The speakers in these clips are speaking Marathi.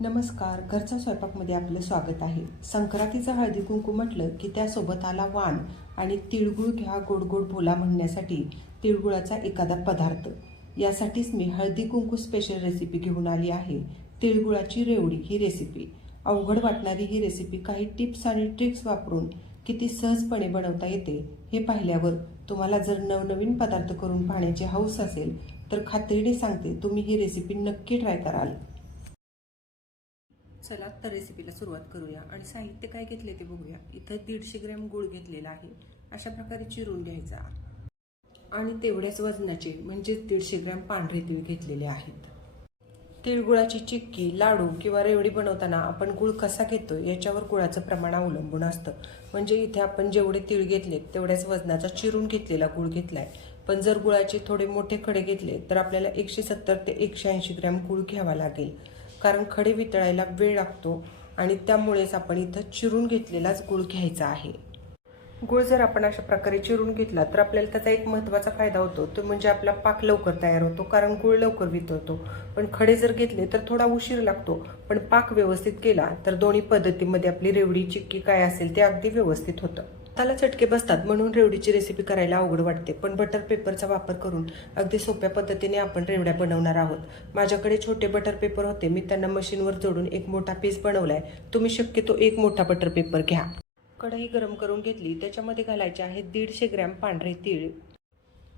नमस्कार. घरच्या स्वयंपाकमध्ये आपलं स्वागत आहे. संक्रांतीचा हळदी कुंकू म्हटलं की त्यासोबत आला वाण आणि तिळगुळ घ्या गोड गोड बोला म्हणण्यासाठी तिळगुळाचा एखादा पदार्थ. यासाठीच मी हळदी कुंकू स्पेशल रेसिपी घेऊन आली आहे. तिळगुळाची रेवडी ही रेसिपी. अवघड वाटणारी ही रेसिपी काही टिप्स आणि ट्रिक्स वापरून किती सहजपणे बनवता येते हे पाहिल्यावर तुम्हाला जर नवनवीन पदार्थ करून पाहण्याची हौस असेल तर खात्रीने सांगते तुम्ही ही रेसिपी नक्की ट्राय कराल. चला तर रेसिपीला सुरुवात करूया आणि साहित्य काय घेतले ते बघूया. इथं 150 ग्रॅम गूळ घेतलेला आहे. अशा प्रकारे चिरून घ्यायचा आणि तेवढ्याच वजनाचे म्हणजे 150 ग्रॅम पांढरे तीळ घेतलेले आहेत. तिळगुळाची चिक्की, लाडू किंवा रेवडी बनवताना आपण गूळ कसा घेतो याच्यावर गुळाचं प्रमाण अवलंबून असतं. म्हणजे इथे आपण जेवढे तीळ घेतलेत तेवढ्याच वजनाचा चिरून घेतलेला गूळ घेतलाय. पण जर गुळाचे थोडे मोठे खडे घेतले तर आपल्याला 170 ते 180 ग्रॅम गूळ घ्यावा लागेल. कारण खडे वितळायला वेळ लागतो आणि त्यामुळेच आपण इथं चिरून घेतलेलाच गूळ घ्यायचा आहे. गूळ जर आपण अशा प्रकारे चिरून घेतला तर आपल्याला त्याचा एक महत्त्वाचा फायदा होतो, तो म्हणजे आपला पाक लवकर तयार होतो, कारण गूळ लवकर वितळतो. पण खडे जर घेतले तर थोडा उशीर लागतो, पण पाक व्यवस्थित केला तर दोन्ही पद्धतीमध्ये आपली रेवडी चिक्की काय असेल ते अगदी व्यवस्थित होतं. त्याला चटके बसतात म्हणून रेवडीची रेसिपी करायला अवघड वाटते, पण बटर पेपरचा वापर करून अगदी सोप्या पद्धतीने आपण रेवड्या बनवणार आहोत. माझ्याकडे छोटे बटर पेपर होते, मी त्यांना मशीनवर जोडून एक मोठा पीस बनवलाय. तुम्ही शक्यतो एक मोठा बटर पेपर घ्या. कढई गरम करून घेतली, त्याच्यामध्ये घालायचे आहेत 150 ग्रॅम पांढरे तीळ.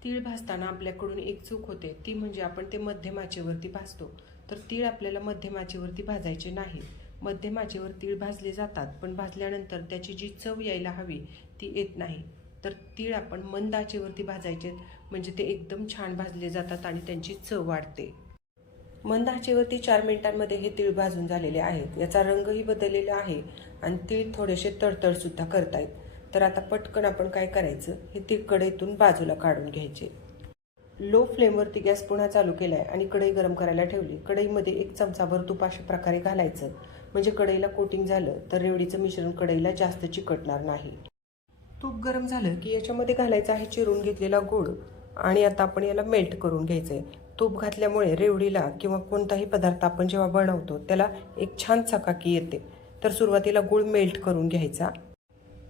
तीळ भाजताना आपल्याकडून एक चूक होते, ती म्हणजे आपण ते मध्यम आचेवरती भाजतो. तर तीळ आपल्याला मध्यम आचेवरती भाजायचे नाही. मध्यम आचेवर तीळ भाजले जातात, पण भाजल्यानंतर त्याची जी चव यायला हवी ती येत नाही. तर तीळ आपण मंद आचेवरती भाजायचे, म्हणजे ते एकदम छान भाजले जातात आणि त्यांची चव वाढते. मंद आचेवरती 4 मिनिटांमध्ये हे तीळ भाजून झालेले आहेत. याचा रंगही बदललेला आहे आणि तीळ थोडेसे तळतळ सुद्धा करतायत. तर आता पटकन आपण काय करायचं, हे तीळ कढईतून बाजूला काढून घ्यायचे. लो फ्लेमवरती गॅस पुन्हा चालू केलाय आणि कढई गरम करायला ठेवली. कढईमध्ये 1 चमचाभर तूप अशा प्रकारे घालायचं, म्हणजे कढईला कोटिंग झालं तर रेवडीचं मिश्रण कढईला जास्त चिकटणार नाही. तूप गरम झालं की याच्यामध्ये घालायचं आहे चिरून घेतलेला गूळ आणि आता आपण याला मेल्ट करून घ्यायचंय. तूप घातल्यामुळे रेवडीला किंवा कोणताही पदार्थ आपण जेव्हा बनवतो त्याला एक छान चकाकी येते. तर सुरुवातीला गूळ मेल्ट करून घ्यायचा.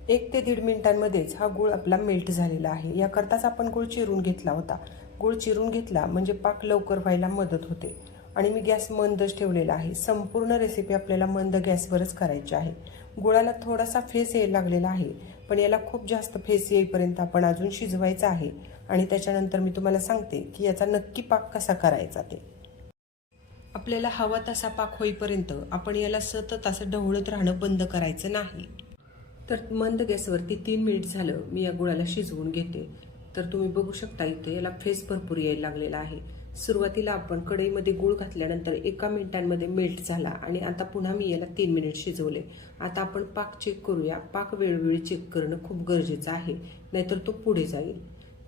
1 ते 1.5 मिनिटांमध्येच हा गूळ आपला मेल्ट झालेला आहे. याकरताच आपण गूळ चिरून घेतला होता. गूळ चिरून घेतला म्हणजे पाक लवकर व्हायला मदत होते. आणि मी गॅस मंदच ठेवलेला आहे. संपूर्ण रेसिपी आपल्याला मंद गॅसवरच करायची आहे. गुळाला थोडासा फेस यायला लागलेला आहे, पण याला खूप जास्त फेस येईपर्यंत आपण अजून शिजवायचं आहे. आणि त्याच्यानंतर मी तुम्हाला सांगते की याचा नक्की पाक कसा करायचा ते. आपल्याला हवा तसा पाक होईपर्यंत आपण याला सतत असं ढवळत राहणं बंद करायचं नाही. तर मंद गॅसवरती 3 मिनिट झालं मी या गुळाला शिजवून घेते. तर तुम्ही बघू शकता इथे याला फेस भरपूर यायला लागलेला आहे. सुरुवातीला आपण कढईमध्ये गूळ घातल्यानंतर 1 मिनिटांमध्ये मेल्ट झाला आणि आता पुन्हा मी याला 3 मिनिट शिजवले. आता आपण पाक चेक करूया. पाक वेळोवेळी चेक करणं खूप गरजेचं आहे, नाहीतर तो पुढे जाईल.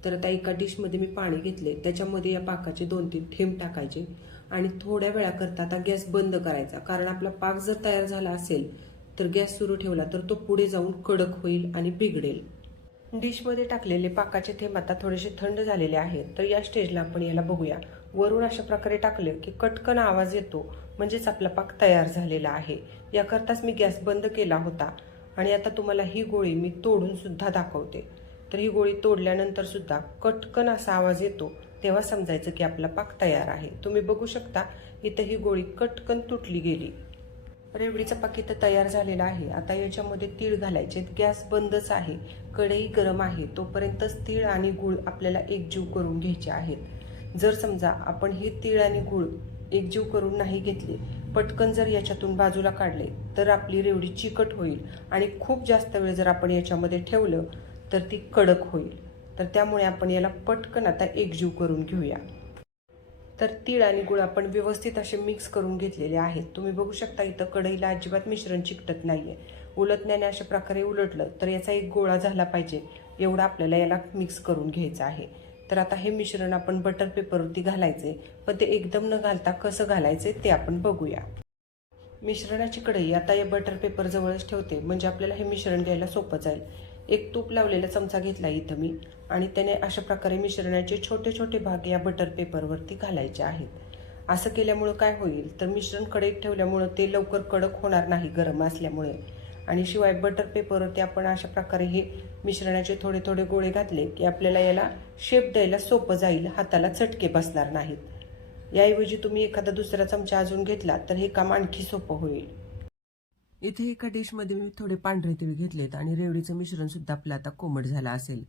तर आता एका डिशमध्ये मी पाणी घेतले, त्याच्यामध्ये या पाकाचे 2-3 थेंब टाकायचे आणि थोड्या वेळाकरता आता गॅस बंद करायचा. कारण आपला पाक जर तयार झाला असेल तर गॅस सुरू ठेवला तर तो पुढे जाऊन कडक होईल आणि बिघडेल. डिशमध्ये टाकलेले पाकाचे थेंब आता थोडेसे थंड झालेले आहेत. तर या स्टेजला आपण याला बघूया. वरून अशा प्रकारे टाकले की कटकन आवाज येतो, म्हणजेच आपला पाक तयार झालेला आहे. याकरताच मी गॅस बंद केला होता. आणि आता तुम्हाला ही गोळी मी तोडून सुद्धा दाखवते. तर ही गोळी तोडल्यानंतर सुद्धा कटकन असा आवाज येतो, तेव्हा समजायचं की आपला पाक तयार आहे. तुम्ही बघू शकता इथं ही गोळी कटकन तुटली गेली. रेवडीचा पाक इथं तयार झालेला आहे. आता याच्यामध्ये तीळ घालायचे. गॅस बंदच आहे, कढई गरम आहे, तोपर्यंतच तीळ आणि गूळ आपल्याला एकजीव करून घ्यायचे आहेत. जर समजा आपण हे तीळ आणि गूळ एकजीव करून नाही घेतले, पटकन जर याच्यातून बाजूला काढले तर आपली रेवडी चिकट होईल आणि खूप जास्त वेळ जर आपण याच्यामध्ये ठेवलं तर ती कडक होईल. तर त्यामुळे आपण याला पटकन आता एकजीव करून घेऊया. तर तीळ आणि गूळ आपण व्यवस्थित असे मिक्स करून घेतलेले आहेत. तुम्ही बघू शकता इथं कढईला अजिबात मिश्रण चिकटत नाहीये. उलटण्याने अशा प्रकारे उलटलं तर याचा एक गोळा झाला पाहिजे, एवढा आपल्याला याला मिक्स करून घ्यायचं आहे. तर आता हे मिश्रण आपण बटर पेपरवरती घालायचे, पण ते एकदम न घालता कसं घालायचे ते आपण बघूया. मिश्रणाची कढई आता या बटर पेपर जवळच ठेवते, म्हणजे आपल्याला हे मिश्रण घ्यायला सोपं जाईल. एक तूप लावलेला चमचा घेतला इथं मी आणि त्याने अशा प्रकारे मिश्रणाचे छोटे छोटे भाग या बटर पेपरवरती घालायचे आहेत. असं केल्यामुळं काय होईल तर मिश्रण कढईत ठेवल्यामुळं ते लवकर कडक होणार नाही गरम असल्यामुळे. आणि शिवाय बटर पेपरवरती आपण अशा प्रकारे हे मिश्रणाचे थोडे थोडे गोळे घातले की आपल्याला याला शेप द्यायला सोपं जाईल, हाताला चटके बसणार नाहीत. याऐवजी तुम्ही एखादा दुसरा चमचा अजून घेतला तर हे काम आणखी सोपं होईल. इथे एका डिशमध्ये मी थोडे पांढरे तीळ घेतलेत आणि रेवडीचं मिश्रण सुद्धा आपलं आता कोमट झालं असेल.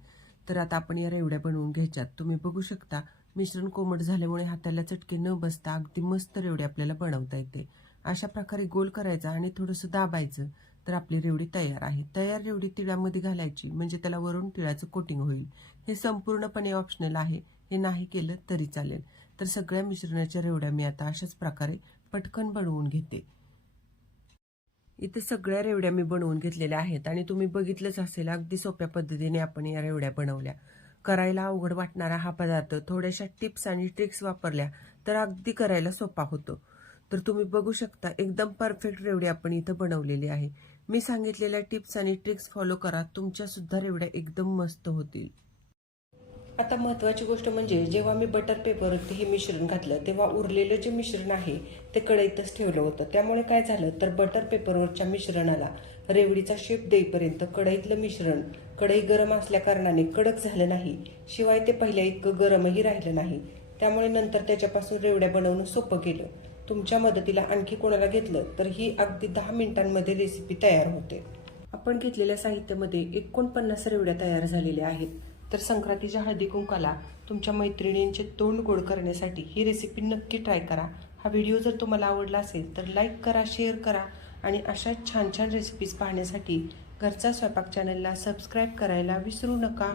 तर आता आपण या रेवड्या बनवून घ्यायच्यात. तुम्ही बघू शकता मिश्रण कोमट झाल्यामुळे हाताला चटके न बसता अगदी मस्त रेवडी आपल्याला बनवता येते. अशा प्रकारे गोल करायचा आणि थोडंसं दाबायचं तर आपली रेवडी तयार आहे. तयार रेवडी तिळामध्ये घालायची म्हणजे त्याला वरून तिळाचं कोटिंग होईल. हे संपूर्णपणे ऑप्शनल आहे, हे नाही केलं तरी चालेल. तर सगळ्या मिश्रणाच्या रेवड्या मी आता अशाच प्रकारे पटकन बनवून घेते. इथे सगळ्या रेवड्या मी बनवून घेतलेल्या आहेत आणि तुम्ही बघितलंच असेल अगदी सोप्या पद्धतीने आपण या रेवड्या बनवल्या. करायला अवघड वाटणारा हा पदार्थ थोड्याशा टिप्स आणि ट्रिक्स वापरल्या तर अगदी करायला सोपा होतो. तर तुम्ही बघू शकता एकदम परफेक्ट रेवडी आपण इथं बनवलेली आहे. मी सांगितलेल्या टिप्स आणि ट्रिक्स फॉलो करा, तुमच्या सुद्धा रेवड्या एकदम मस्त होतील. आता महत्त्वाची गोष्ट म्हणजे जेव्हा मी बटर पेपरवरती हे मिश्रण घातलं तेव्हा उरलेलं जे मिश्रण आहे ते कढईतच ठेवलं होतं. त्यामुळे काय झालं तर बटर पेपरवरच्या मिश्रणाला रेवडीचा शेप देईपर्यंत कढईतलं मिश्रण कढई गरम असल्या कारणाने कडक झालं नाही, शिवाय ते पहिल्या इतकं गरमही राहिलं नाही. त्यामुळे नंतर त्याच्यापासून रेवड्या बनवणं सोपं केलं. तुमच्या मदतीला आणखी कोणाला घेतलं तर ही अगदी 10 मिनिटांमध्ये रेसिपी तयार होते. आपण घेतलेल्या साहित्यामध्ये 49 रेवड्या तयार झालेल्या आहेत. तर संक्रांतीच्या हळदी कुंकाला तुमच्या मैत्रिणींचे तोंड गोड करण्यासाठी ही रेसिपी नक्की ट्राय करा. हा व्हिडिओ जर तुम्हाला आवडला असेल तर लाईक करा, शेअर करा आणि अशा छान छान रेसिपीज पाहण्यासाठी घरचा स्वयंपाक चॅनलला सबस्क्राईब करायला विसरू नका.